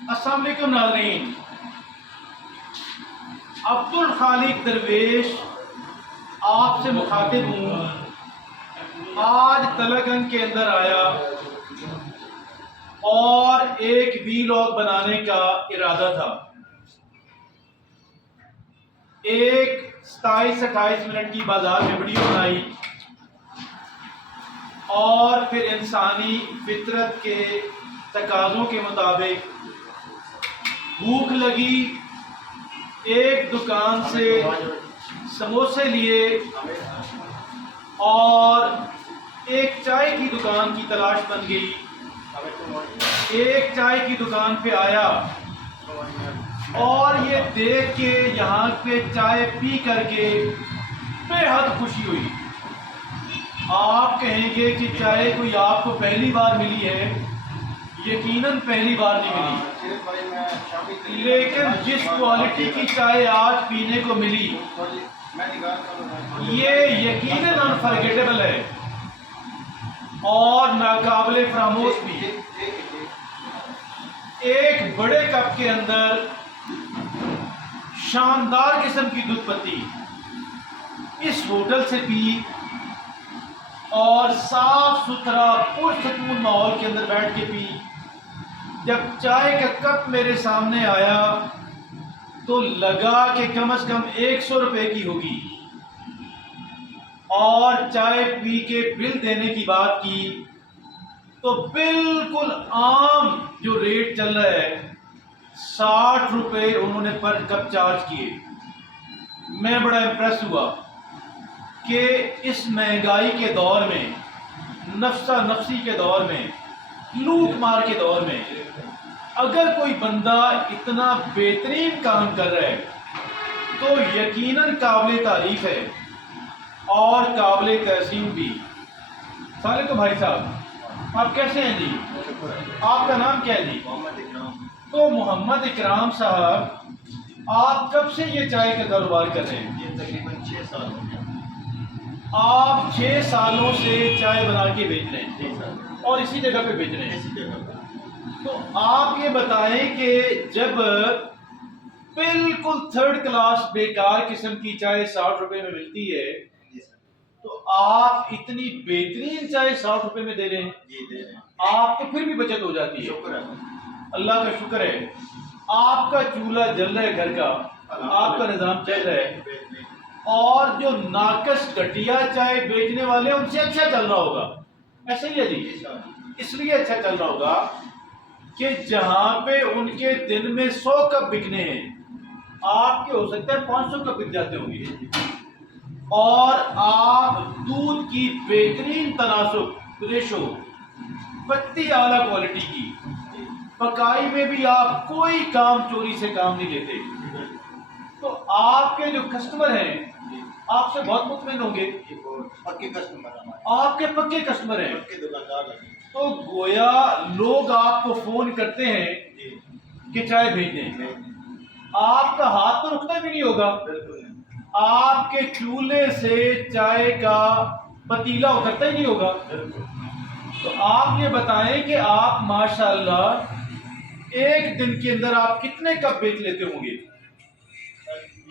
السلام علیکم ناظرین، عبدالخالق درویش آپ سے مخاطب ہوں۔ آج تلگنگ کے اندر آیا اور ایک ویلاگ بنانے کا ارادہ تھا۔ ایک 27-28 منٹ کی بازار میں ویڈیو بنائی اور پھر انسانی فطرت کے تقاضوں کے مطابق بھوک لگی، ایک دکان سے سموسے لیے اور ایک چائے کی دکان کی تلاش بن گئی۔ ایک چائے کی دکان پہ آیا اور یہ دیکھ کے یہاں پہ چائے پی کر کے بے حد خوشی ہوئی۔ آپ کہیں گے کہ چائے کوئی آپ کو پہلی بار ملی ہے؟ یقیناً پہلی بار نہیں ملی، لیکن جس کوالٹی کی چائے آج پینے کو ملی یہ یقیناً انفرگیٹیبل ہے اور ناقابل فراموش بھی۔ ایک بڑے کپ کے اندر شاندار قسم کی دودھ پتی اس ہوٹل سے پی اور صاف ستھرا پرسکون ماحول کے اندر بیٹھ کے پی۔ جب چائے کا کپ میرے سامنے آیا تو لگا کہ کم از کم 100 روپے کی ہوگی، اور چائے پی کے بل دینے کی بات کی تو بالکل عام جو ریٹ چل رہا ہے 60 روپے انہوں نے پر کپ چارج کیے۔ میں بڑا امپریس ہوا کہ اس مہنگائی کے دور میں، نفسا نفسی کے دور میں، لوٹ مار کے دور میں اگر کوئی بندہ اتنا بہترین کام کر رہا ہے تو یقیناً قابل تعریف ہے اور قابل تحسین بھی۔ السلام علیکم بھائی صاحب، آپ کیسے ہیں جی؟ آپ کا نام کیا ہے جی؟ محمد اکرام۔ تو محمد اکرام صاحب، آپ کب سے یہ چائے کا کاروبار کر رہے ہیں؟ یہ تقریباً 6 سال ہو گئے۔ آپ 6 سالوں سے چائے بنا کے بیچ رہے ہیں جی سر، اور اسی جگہ پہ بیچ رہے ہیں؟ اسی جگہ پر۔ تو آپ یہ بتائیں کہ جب بالکل تھرڈ کلاس بیکار قسم کی چائے 60 روپے میں ملتی ہے جی سر، تو آپ اتنی بہترین چائے 60 روپے میں دے رہے ہیں، جی دے رہے ہیں۔ آپ کو پھر بھی بچت ہو جاتی ہے۔ شکر ہے۔ اللہ کا شکر ہے، آپ کا چولہا جل رہا ہے گھر کا، آپ کا نظام چل رہا ہے، اور جو ناقص گھٹیا چائے بیچنے والے ان سے اچھا چل رہا ہوگا، ایسے ہی ہے جی؟ اس لیے اچھا چل رہا ہوگا کہ جہاں پہ ان کے دن میں 100 کپ بکنے ہیں، آپ کے ہو سکتا ہے 500 کپ بک جاتے ہوں گے، اور آپ دودھ کی بہترین تناسب، ریشو، پتی اعلیٰ کوالٹی کی، پکائی میں بھی آپ کوئی کام چوری سے کام نہیں لیتے، تو آپ کے جو کسٹمر ہیں آپ سے بہت مطمئن ہوں گے، پکے کسٹمر ہمارے، آپ کے پکے کسٹمر ہیں، پکے دکاندار ہیں۔ تو گویا لوگ آپ کو فون کرتے ہیں جی کہ چائے بھیج دیں، آپ کا ہاتھ تو رکتا بھی نہیں ہوگا، بالکل نہیں۔ آپ کے چولہے سے چائے کا پتیلا اترتا ہی نہیں ہوگا۔ بالکل۔ تو آپ یہ بتائیں کہ آپ ماشاءاللہ ایک دن کے اندر آپ کتنے کپ بیچ لیتے ہوں گے؟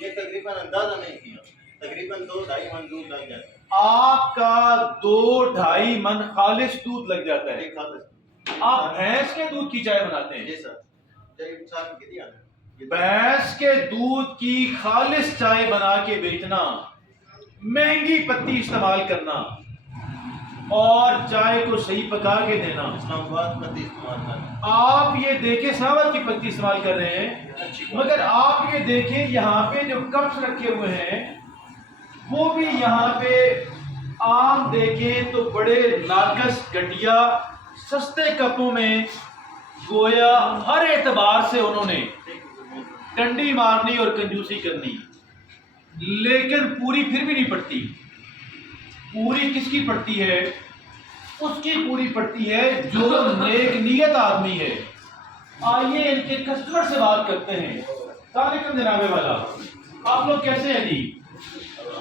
یہ تقریباً اندازہ نہیں کیا، تقریباً 2-2.5 من دودھ لگ جاتا ہے۔ آپ کا 2-2.5 من خالص دودھ لگ جاتا ہے۔ ایک ہاتھ۔ آپ بھینس کے دودھ کی چائے بناتے ہیں؟ جی سر، تقریباً سال میں کتنی آتا ہے؟ بھینس کے دودھ کی خالص چائے بنا کے بیچنا، مہنگی پتی استعمال کرنا اور چائے کو صحیح پکا کے دینا۔ اسلام آباد پتی استعمال کرنا۔ آپ یہ دیکھیں ساور کی پتی استعمال کر رہے ہیں، مگر آپ یہ دیکھیں یہاں پہ جو کپس رکھے ہوئے ہیں وہ بھی یہاں پہ عام دیکھیں تو بڑے ناقص گھٹیا سستے کپوں میں، گویا ہر اعتبار سے انہوں نے ٹنڈی مارنی اور کنجوسی کرنی، لیکن پوری پھر بھی نہیں پڑتی۔ پوری کس کی پڑتی ہے؟ اس کی پوری پڑتی ہے جو نیک نیت آدمی ہے۔ آئیے ان کے کسٹمر سے بات کرتے ہیں۔ السلام علیکم جناب والا، آپ لوگ کیسے ہیں جی؟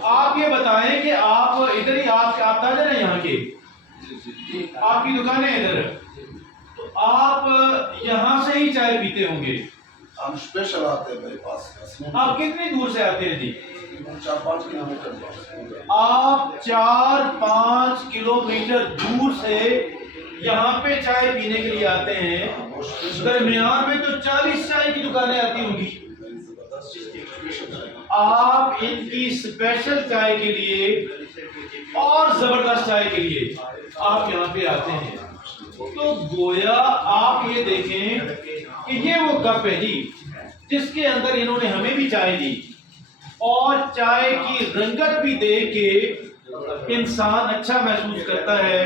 آپ یہ بتائیں کہ آپ ادھر ہی آپ تاجر ہیں یہاں کے؟ آپ کی دکانیں ادھر، تو آپ یہاں سے ہی ही चाय पीते होंगे। हम स्पेशल आते हैं मेरे पास। आप कितनी दूर से आते हैं जी? 4-5 किलोमीटर। आप 4-5 किलोमीटर दूर से यहाँ पे चाय पीने के लिए आते हैं। दरमियान में तो 40 चाय की दुकानें आती होंगी। आप इनकी स्पेशल चाय के लिए और जबरदस्त चाय के लिए आप यहाँ पे आते हैं। तो गोया आप ये देखें कि ये वो कप है जी जिसके अंदर इन्होंने हमें भी चाय दी, और चाय की रंगत भी देख के इंसान अच्छा महसूस करता है।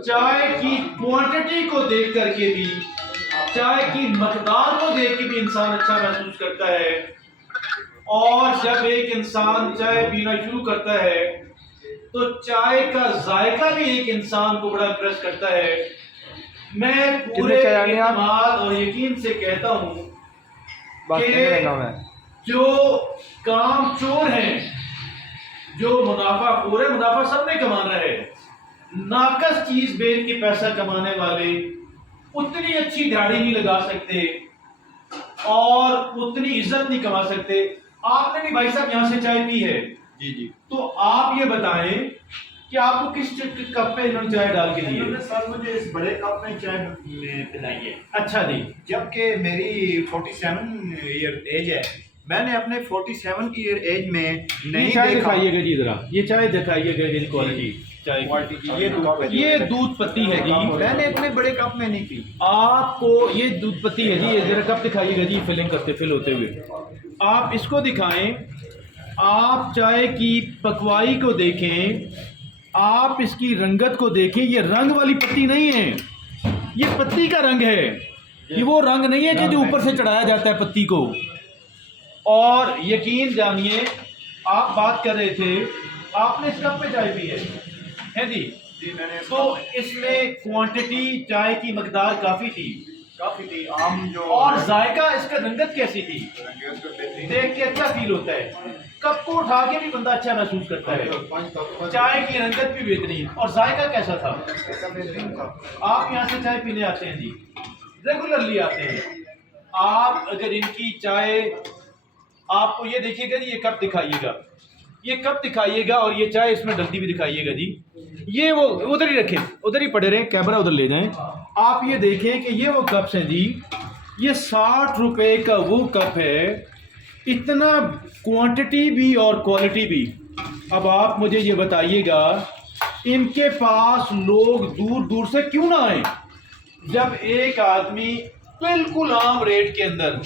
चाय की क्वांटिटी को देख करके भी, चाय की मकदार को देख के भी इंसान अच्छा महसूस करता है। और जब एक इंसान चाय पीना शुरू करता है तो चाय का जायका भी एक इंसान को बड़ा इम्प्रेस करता है। मैं पूरे इत्मीनान और यकीन से कहता हूँ कि जो काम चोर हैं, जो मुनाफाखोर है, मुनाफा सबने कमाना है, नाकस चीज बेच के पैसा कमाने वाले उतनी अच्छी दाढ़ी नहीं लगा सकते और उतनी इज्जत नहीं कमा सकते। आपने भी भाई साहब यहाँ से चाय पी है जी जी। तो आप ये बताएं कि आपको किस कप में इन्होंने चाय डाल के दी है? सर मुझे इस बड़े कप में चाय पिलाई है। अच्छा जी। जबकि मेरी 47 ईयर एज है, मैंने अपने 47 ईयर एज में नहीं चाय देखा। दिखाइएगा जी जरा, ये चाय दिखाइएगा जी क्वालिटी चाय की। ये दूध पत्ती है जी। मैंने इतने बड़े कप में नहीं पी। आपको ये दूध पत्ती है जी, ये जरा कप दिखाइएगा जी, फिल होते हुए आप इसको दिखाएं। आप चाय की पकवाई को देखें, आप इसकी रंगत को देखें। ये रंग वाली पत्ती नहीं है, ये पत्ती का रंग है। ये वो रंग नहीं है कि जो ऊपर से चढ़ाया जाता है पत्ती को। और यकीन जानिए, आप बात कर रहे थे, आपने इस कप में चाय पी है जी? मैंने तो इसमें क्वांटिटी चाय की मकदार काफ़ी थी। आम जो और जायका इसका रंगत कैसी थी, देख के अच्छा फील होता है। कप को उठा के भी बंदा अच्छा महसूस करता है। चाय की रंगत भी बेहतरीन, और जायका कैसा था? आप यहाँ से चाय पीने आते हैं जी, रेगुलरली आते हैं आप। अगर इनकी चाय आपको ये देखिएगा जी, ये कप दिखाइएगा, ये कप दिखाइएगा, और ये चाय इसमें डलती भी दिखाइएगा जी। ये वो उधर ही रखें, उधर ही पड़े रहे, कैमरा उधर ले जाएं। आप ये देखें कि ये वो कप्स हैं जी, ये 60 रुपए का वो कप है, इतना क्वांटिटी भी और क्वालिटी भी। अब आप मुझे ये बताइएगा, इनके पास लोग दूर दूर से क्यों ना आए, जब एक आदमी बिल्कुल आम रेट के अंदर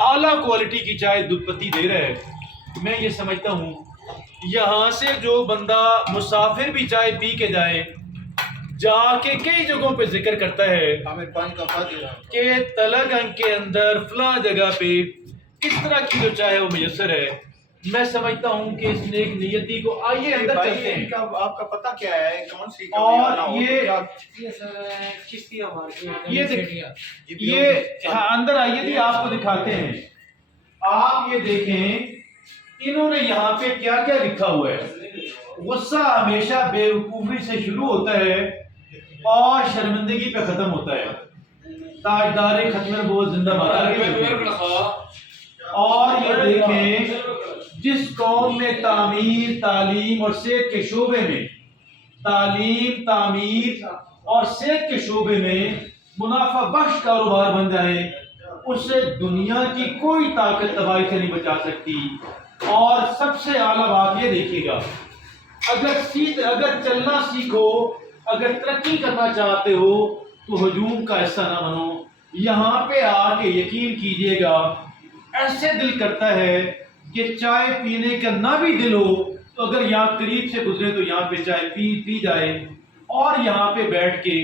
आला क्वालिटी की चाय दूध पत्ती दे रहा है। मैं ये समझता हूँ यहाँ से जो बंदा मुसाफिर भी चाय पी के जाए, जाके कई जगहों पे जिक्र करता है कि तलगंग के अंदर फला जगह पे किस तरह की जो चाय है वो मुयसर है। मैं समझता हूँ कि इस नेक नियति को आइए अंदर चलते हैं। आपका पता क्या है, कौन सी? और ये हाँ, अंदर आइए जी, आपको दिखाते हैं। आप ये देखें इन्होंने यहाँ पे क्या क्या लिखा हुआ है। गुस्सा हमेशा बेवकूफी से शुरू होता है और शर्मिंदगी पे खत्म होता है। ताजदार खत्म बहुत जिंदाबाद। और ये देखें, जिस कौम में तामीर, तालीम और सेहत के शोबे में, तालीम, तामीर और सेहत के शोबे में मुनाफा बख्श कारोबार बन जाए, उससे दुनिया की कोई ताकत तबाही से नहीं बचा सकती। और सबसे आला बात ये देखिएगा, अगर चलना सीखो, अगर तरक्की करना चाहते हो तो हजूम का हिस्सा ना बनो। यहाँ पे आके यकीन कीजिएगा, ऐसे दिल करता है कि चाय पीने का ना भी दिल हो तो अगर यहाँ करीब से गुजरे तो यहाँ पे चाय पी जाए, और यहाँ पे बैठ के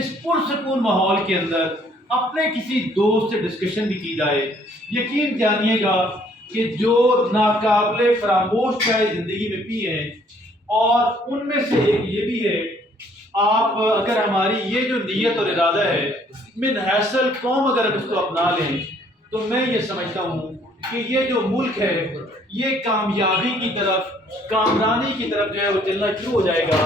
इस पुरसकून माहौल के अंदर अपने किसी दोस्त से डिस्कशन भी की जाए। यकीन जानिएगा कि जो नाकाबिले फरामोश चाय जिंदगी में पी है, और उनमें से एक ये भी है, आप अगर हमारी ये जो नीयत और इरादा है मिन हैसल कौम अगर हम इसको अपना लें तो मैं ये समझता हूँ कि ये जो मुल्क है ये कामयाबी की तरफ, कामरानी की तरफ जो है वो चलना शुरू हो जाएगा।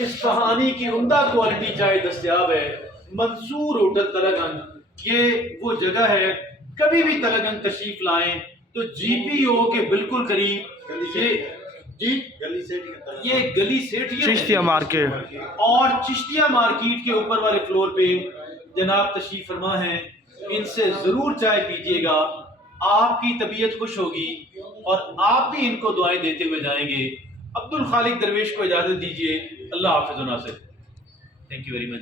इस कहानी की उम्दा क्वालिटी चाय दस्तयाब है। मंसूर होटल तलगंग یہ وہ جگہ ہے، کبھی بھی تلگنگ تشریف لائیں تو جی پی او کے بالکل قریب گلی سیٹی کی طرف یہ گلی سیٹھی چشتیہ مارکیٹ اور چشتیہ مارکیٹ کے اوپر والے فلور پہ جناب تشریف فرما ہیں، ان سے ضرور چائے پیجیے گا، آپ کی طبیعت خوش ہوگی اور آپ بھی ان کو دعائیں دیتے ہوئے جائیں گے۔ عبد الخالق درویش کو اجازت دیجیے، اللہ حافظ و ناصر، تھینک یو ویری مچ۔